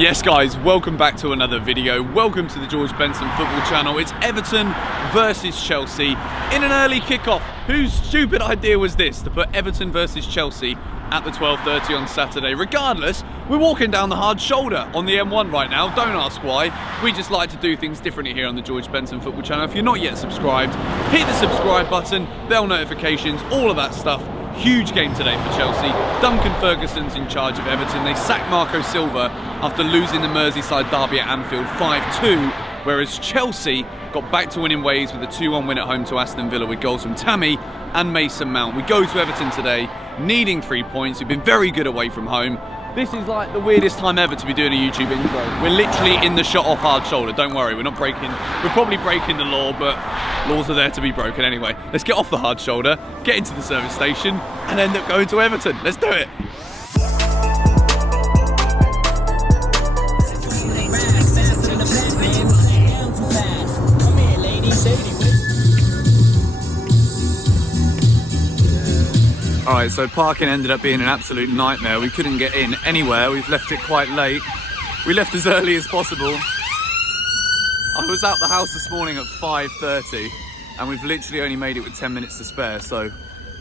Yes guys, welcome back to another video. Welcome to the George Benson football channel. It's Everton versus Chelsea in an early kickoff. Whose stupid idea was this to put Everton versus Chelsea at the 12:30 on Saturday? Regardless, we're walking down the hard shoulder on the M1 right now. Don't ask why. We just like to do things differently here on the George Benson football channel. If you're not yet subscribed, hit the subscribe button, bell notifications, all of that stuff. Huge game today for Chelsea. Duncan Ferguson's in charge of Everton. They sacked Marco Silva after losing the Merseyside derby at Anfield 5-2, whereas Chelsea got back to winning ways with a 2-1 win at home to Aston Villa with goals from Tammy and Mason Mount. We go to Everton today needing 3 points. We've been very good away from home. This is like the weirdest time ever to be doing a YouTube intro. We're literally in the shot off hard shoulder. Don't worry, we're not breaking. We're probably breaking the law, but laws are there to be broken anyway. Let's get off the hard shoulder, get into the service station, and end up going to Everton. Let's do it. Alright, so parking ended up being an absolute nightmare. We couldn't get in anywhere. We've left it quite late. We left as early as possible. I was out the house this morning at 5:30 and we've literally only made it with 10 minutes to spare, so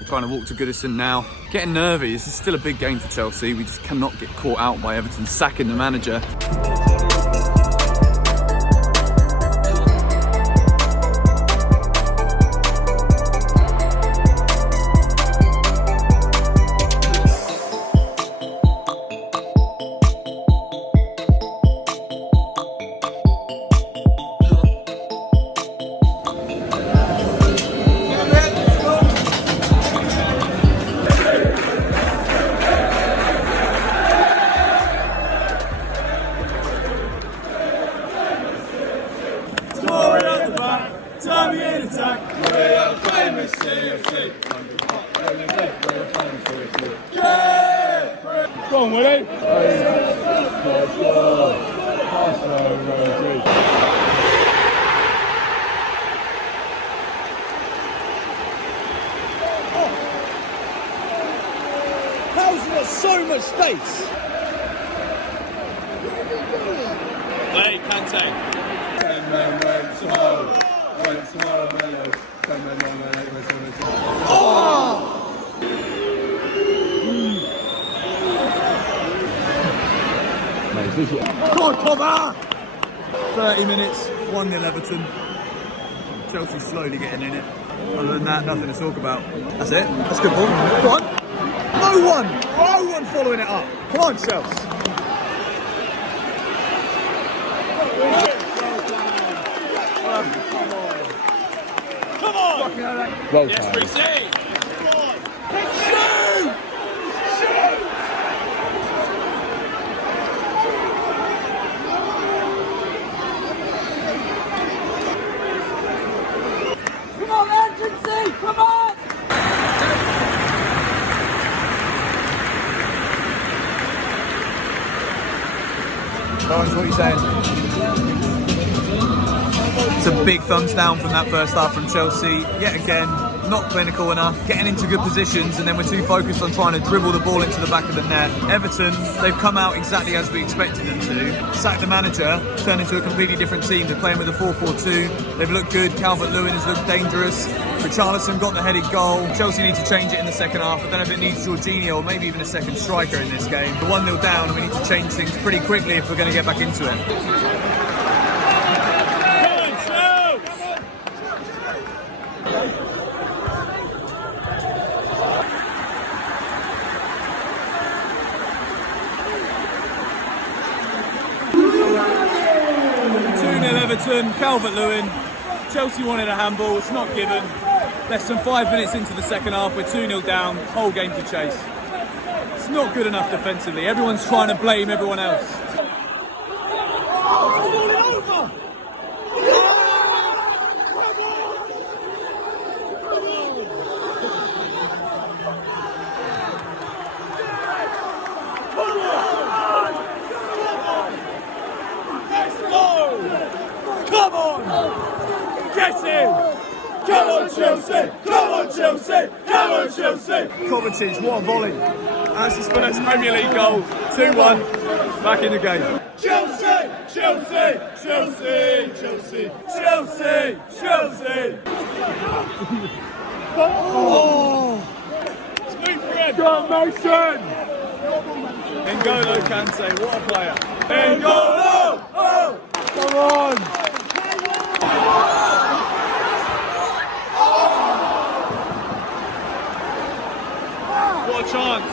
we're trying to walk to Goodison now. Getting nervy. This is still a big game for Chelsea. We just cannot get caught out by Everton sacking the manager. Go on, Willie. How's he got so much space? Wait, Kante. Oh! God, cover! 30 minutes, 1-0 Everton. Chelsea slowly getting in it. Other than that, nothing to talk about. That's it. That's good ball. Go on. No one following it up. Come on, Chelsea. Come on! Well yes, 3C! Come on! Lawrence, what are you saying? It's a big thumbs down from that first half from Chelsea. Yet again, not clinical enough, getting into good positions, and then we're too focused on trying to dribble the ball into the back of the net. Everton, they've come out exactly as we expected them to. Sacked the manager, turned into a completely different team. They're playing with a 4-4-2. They've looked good. Calvert-Lewin has looked dangerous. Richarlison got the headed goal. Chelsea need to change it in the second half. I don't know if it needs Jorginho or maybe even a second striker in this game. We're 1-0 down and we need to change things pretty quickly if we're going to get back into it. 2-0 Everton, Calvert-Lewin. Chelsea wanted a handball, it's not given. Less than 5 minutes into the second half, we're 2-0 down, whole game to chase. It's not good enough defensively, everyone's trying to blame everyone else. Come on! Get in! Come on, Chelsea! Come on, Chelsea! Come on, Chelsea! Kovacic, what a volley. That's his first Premier League goal. 2-1, back in the game. Chelsea! Chelsea! Chelsea! Chelsea! Chelsea! Chelsea! Oh! Smooth thread! Go on, Mason! N'Golo Kante, what a player. N'Golo! Oh! Come on! What a chance.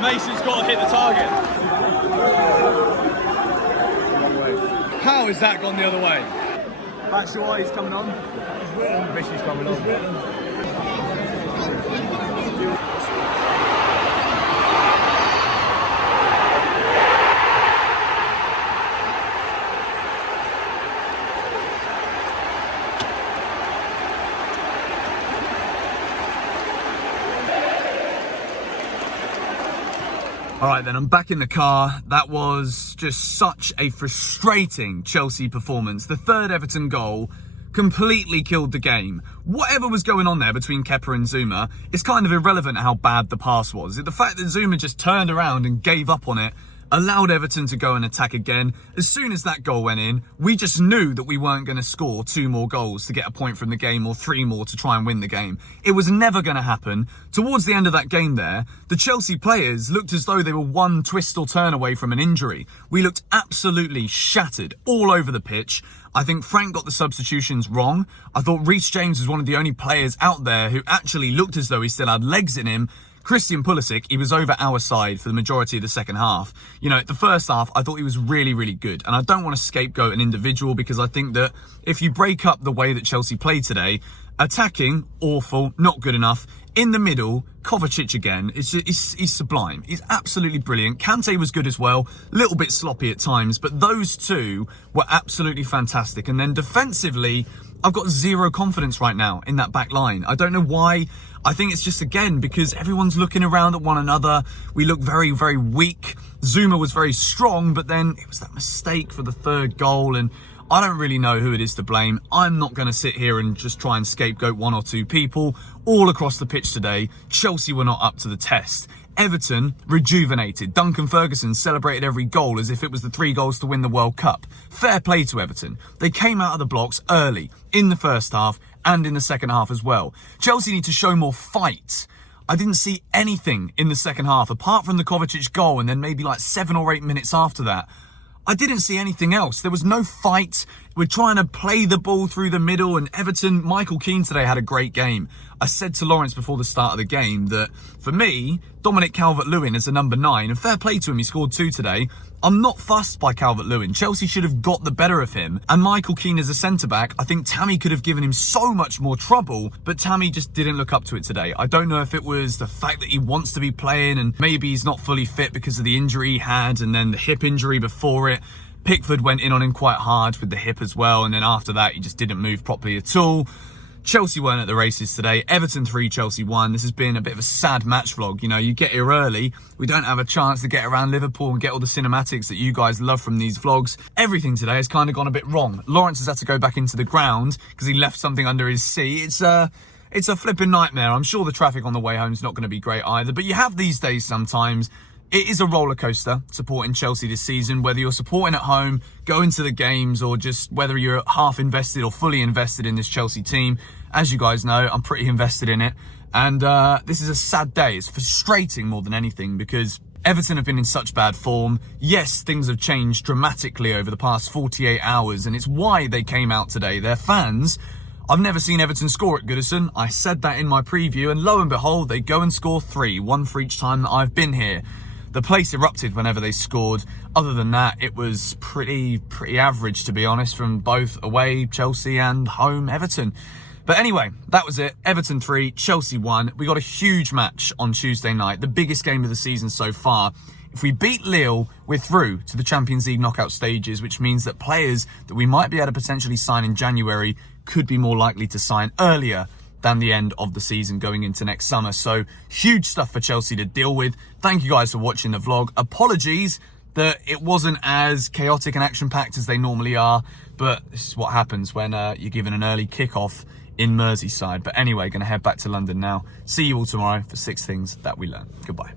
Mason's got to hit the target. How has that gone the other way? Batshuayi's coming on. Missy's coming on. All right, then I'm back in the car. That was just such a frustrating Chelsea performance. The third Everton goal completely killed the game. Whatever was going on there between Kepa and Zuma, it's kind of irrelevant how bad the pass was. The fact that Zuma just turned around and gave up on it allowed Everton to go and attack again. As soon as that goal went in, we just knew that we weren't going to score 2 more goals to get a point from the game or 3 more to try and win the game. It was never going to happen. Towards the end of that game there, the Chelsea players looked as though they were one twist or turn away from an injury. We looked absolutely shattered all over the pitch. I think Frank got the substitutions wrong. I thought Reece James was one of the only players out there who actually looked as though he still had legs in him. Christian Pulisic, he was over our side for the majority of the second half. You know, the first half, I thought he was really, really good. And I don't want to scapegoat an individual because I think that if you break up the way that Chelsea played today, attacking, awful, not good enough. In the middle, Kovacic again, he's sublime. He's absolutely brilliant. Kante was good as well, a little bit sloppy at times, but those two were absolutely fantastic. And then defensively, I've got zero confidence right now in that back line. I don't know why. I think it's just, again, because everyone's looking around at one another. We look very, very weak. Zuma was very strong, but then it was that mistake for the third goal, and I don't really know who it is to blame. I'm not going to sit here and just try and scapegoat 1 or 2 people. All across the pitch today, Chelsea were not up to the test. Everton rejuvenated. Duncan Ferguson celebrated every goal as if it was the 3 goals to win the World Cup. Fair play to Everton. They came out of the blocks early, in the first half and in the second half as well. Chelsea need to show more fight. I didn't see anything in the second half, apart from the Kovacic goal and then maybe like 7 or 8 minutes after that. I didn't see anything else. There was no fight. We're trying to play the ball through the middle, and Everton, Michael Keane today had a great game. I said to Lawrence before the start of the game that, for me, Dominic Calvert-Lewin is a number 9, and fair play to him, he scored 2 today. I'm not fussed by Calvert-Lewin. Chelsea should have got the better of him. And Michael Keane as a centre-back, I think Tammy could have given him so much more trouble, but Tammy just didn't look up to it today. I don't know if it was the fact that he wants to be playing and maybe he's not fully fit because of the injury he had and then the hip injury before it. Pickford went in on him quite hard with the hip as well, and then after that he just didn't move properly at all. Chelsea weren't at the races today. Everton 3, Chelsea 1. This has been a bit of a sad match vlog. You know, you get here early. We don't have a chance to get around Liverpool and get all the cinematics that you guys love from these vlogs. Everything today has kind of gone a bit wrong. Lawrence has had to go back into the ground because he left something under his seat. It's a flipping nightmare. I'm sure the traffic on the way home is not going to be great either. But you have these days sometimes. It is a roller coaster supporting Chelsea this season, whether you're supporting at home, going to the games, or just whether you're half invested or fully invested in this Chelsea team. As you guys know, I'm pretty invested in it. And this is a sad day. It's frustrating more than anything because Everton have been in such bad form. Yes, things have changed dramatically over the past 48 hours, and it's why they came out today. Their fans, I've never seen Everton score at Goodison. I said that in my preview, and lo and behold, they go and score 3, 1 for each time that I've been here. The place erupted whenever they scored. Other than that, it was pretty average, to be honest, from both away Chelsea and home Everton. But anyway, that was it. Everton 3, Chelsea 1. We got a huge match on Tuesday night, the biggest game of the season so far. If we beat Lille, we're through to the Champions League knockout stages, which means that players that we might be able to potentially sign in January could be more likely to sign earlier than the end of the season going into next summer. So huge stuff for Chelsea to deal with. Thank you guys for watching the vlog. Apologies that it wasn't as chaotic and action-packed as they normally are, but this is what happens when you're given an early kickoff in Merseyside. But anyway, going to head back to London now. See you all tomorrow for 6 things that we learned. Goodbye.